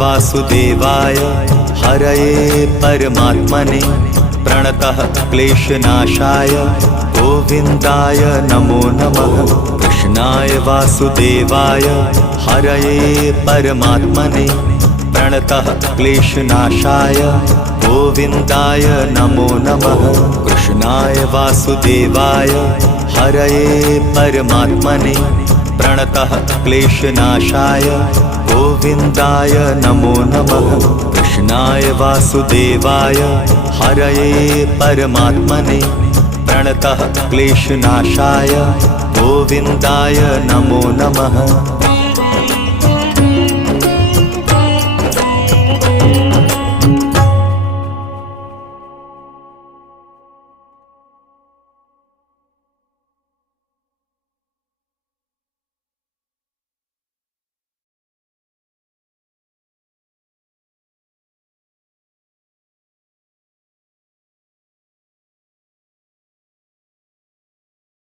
वासुदेवाय हरये परमात्मने प्रणतः क्लेशनाशाय गोविन्दाय नमो नमः। कृष्णाय वासुदेवाय हरये परमात्मने प्रणतः क्लेशनाशाय गोविन्दाय नमो नमः। कृष्णाय वासुदेवाय हरये परमात्मने प्रणतः क्लेशनाशाय गोविन्दाय नमो नमः। कृष्णाय वासुदेवाय हरये परमात्मने प्रणतः क्लेशनाशाय गोविन्दाय नमो नमः।